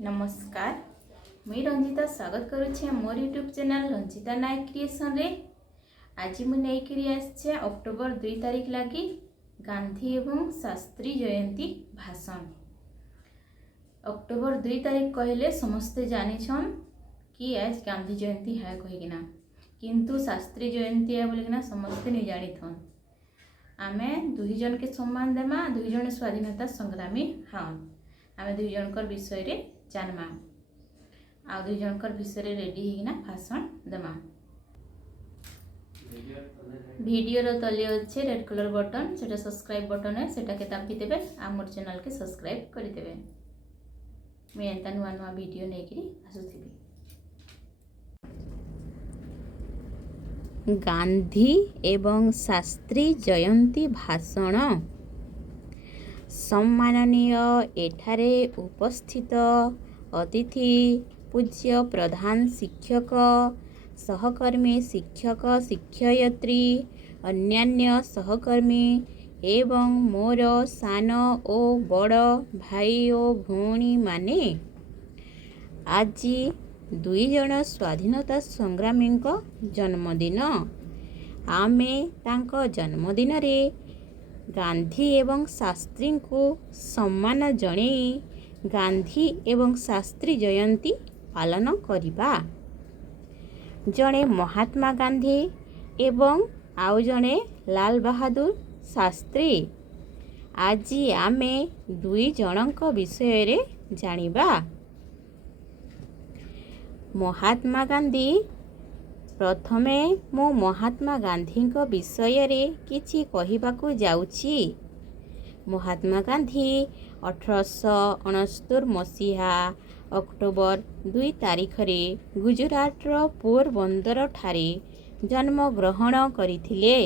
नमस्कार, मुई रंजिता स्वागत करुछे मोर यूट्यूब चैनल रंजिता नायक क्रिएशन रे। आज मु नैकरी आछे अक्टोबर 2 तारिख लगी गांधी एवं शास्त्री जयंती भाषण। अक्टोबर 2 तारिख कहले समस्ते जानिछन कि आज गांधी जयंती है कहिकिना, किंतु शास्त्री जयंती है बोलिकिना समस्ते नहीं जानिथन। आमे दुई जन के सम्मान देमा, दुई जन स्वाधीनता संग्रामी हाँ। आमे दुई जनकर विषय रे जानमा आ दुई जनकर विषय रे रेडी हिना भाषण देमा। वीडियो रो तले अच्छे रेड कलर बटन, सेटा सब्सक्राइब बटन है, सेटा के दाबी देबे आ मोर चैनल के सब्सक्राइब करि देबे। मैं एंता नुआ नुआ वीडियो नेकरी आसुथिबी। गांधी एवं शास्त्री जयंती भाषण। सम्माननीय एठारे उपस्थित अतिथि, पूज्य प्रधान शिक्षक, सहकर्मी शिक्षक शिक्षयित्री, अन्यान्य सहकर्मी एवं मोर सान ओ बड़ भाई ओ भौणी माने, आज दुई जन स्वाधीनता संग्रामी जन्मदिन। आमे तांको जन्मदिन रे गांधी एवं शास्त्री को सम्मान जणेई गांधी एवं शास्त्री जयंती पालन करिबा। जणे महात्मा गांधी एवं आउ जणे लाल बहादुर शास्त्री। आज आमे दुई जनक विषय रे जानिबा। महात्मा गांधी। प्रथमे मो महात्मा गांधी को विषय रे किछि कहिबाकू जाउछि। महात्मा गांधी 1869 मसीहा अक्टोबर 2 तारिख रे गुजरात रो पोरबंदर ठारे जन्म ग्रहण करिथिले।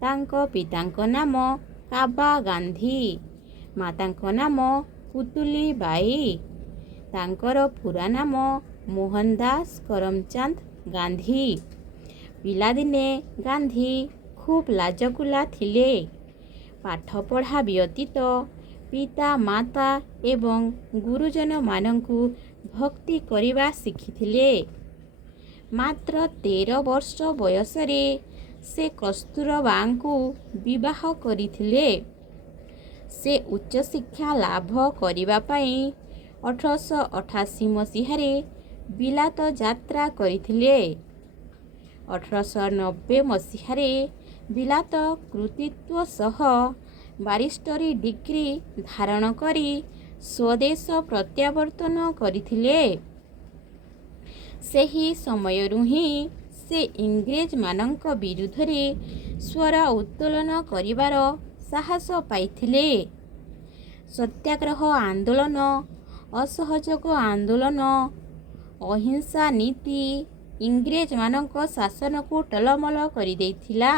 तांको पितांको नाम काबा गांधी, मातांको नाम पुतुली बाई। तांकर पूरा नाम मोहनदास करमचंद गांधी। पिलादिने गांधी खूब लाजकुला थिले। पाठ पढ़ा व्यतीत पिता माता एवं गुरुजन मानंकु भक्ति करिबा शिखिथिले। मात्र 13 वर्ष बयस रे से कस्तूरबांकु विवाह करिथिले। से उच्च शिक्षा लाभ करिबा पई 1888 मसीह रे बिलात यात्रा करिथिले। 1890 मसीह रे बिलात कृतित्व सह बारिस्टरी डिग्री धारण करी स्वदेश प्रत्यावर्तन करिथिले। सेही समयरु ही से इंग्रेज मानक विरुद्ध रे स्वर उत्तोलन करिवार साहस पाइथिले। सत्याग्रह आंदोलन, असहयोग आंदोलन, अहिंसा नीति इंग्रेज मानक शासन को टलमल करि देथिला।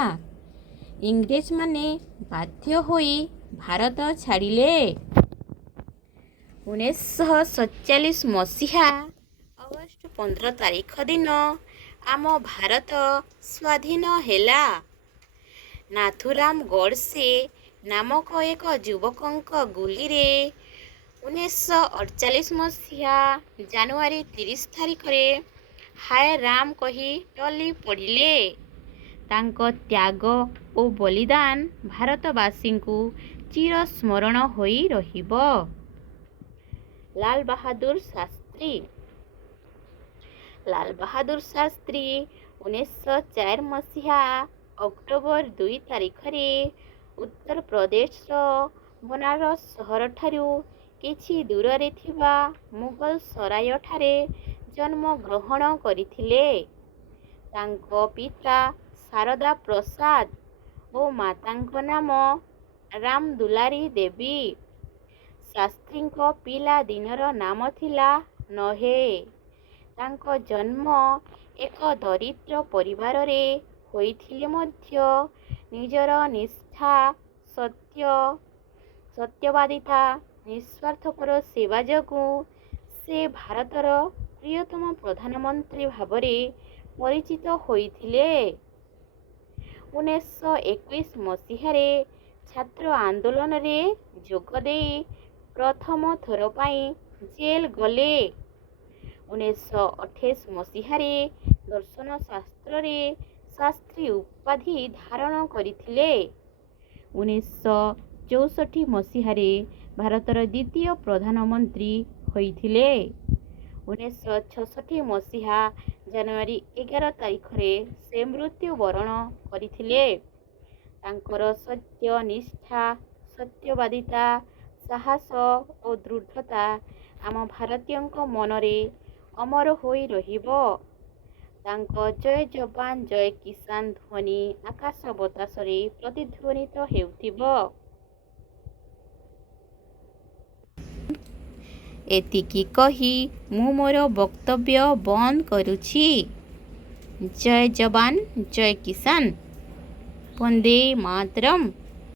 इंग्रेज माने बाध्य होई भारत छाड़िले। 1947 मसीहा अगस्ट 15 तारिख दिन आम भारत स्वाधीन हेला। नाथुराम गोडसे नामक एक युवकंक गुली रे 1948 मसीहा जानुआरी 30 तारिख रे हाय राम कही टली पड़िले। तांको त्याग ओ बलिदान भारतवासी को चिर स्मरण होई रहिबो। लाल बहादुर शास्त्री। लाल बहादुर शास्त्री 1904 मसीहा अक्टोबर 2 तारिख रे उत्तर प्रदेश बनारस सहर ठारू किछि दूर रे थिबा मुगल सराय ठारे जन्म ग्रहण करिथिले। तांको पिता शारदा प्रसाद ओ मातांको नाम राम दुलारी देवी। शास्त्रींको पिला दिनर नाम थिला नहे। तांको जन्म एक दरिद्र परिवार रे होइथिले मध्य निजर निष्ठा, सत्यवादिता, निस्वार्थपर सेवा जोगु से भारतर प्रियतम प्रधानमंत्री भावरे परिचित होइथिले। 1921 मसीह छात्र आंदोलन रे जोग देई प्रथम थर पाई ଜେଲ୍ ଗଲେ। 1928 ମସିହାରେ ଦର୍ଶନ ଶାସ୍ତ୍ରରେ ଶାସ୍ତ୍ରୀ ଉପାଧି ଧାରଣ କରିଥିଲେ। 1964 ମସିହାରେ ଭାରତର ଦ୍ୱିତୀୟ ପ୍ରଧାନମନ୍ତ୍ରୀ ହୋଇଥିଲେ। 1966 ମସିହା ଜାନୁଆରୀ 11 ତାରିଖରେ ସେ ମୃତ୍ୟୁବରଣ କରିଥିଲେ। ତାଙ୍କର ସତ୍ୟନିଷ୍ଠା, ସତ୍ୟବାଦିତା, ସାହସ ଓ ଦୃଢ଼ତା ଆମ ଭାରତୀୟଙ୍କ ମନରେ ଅମର ହୋଇ ରହିବ। ତାଙ୍କ ଜୟ ଯବାନ ଜୟ କିଷାନ ଧ୍ୱନି ଆକାଶ ବତାସରେ ପ୍ରତିଧ୍ୱନିତ ହେଉଥିବ। ଏତିକି କହି ମୁଁ ମୋର ବକ୍ତବ୍ୟ ବନ୍ଦ କରୁଛି। ଜୟ ଯବାନ ଜୟ କିଷାନ। ବନ୍ଦେ ମାତରମ୍।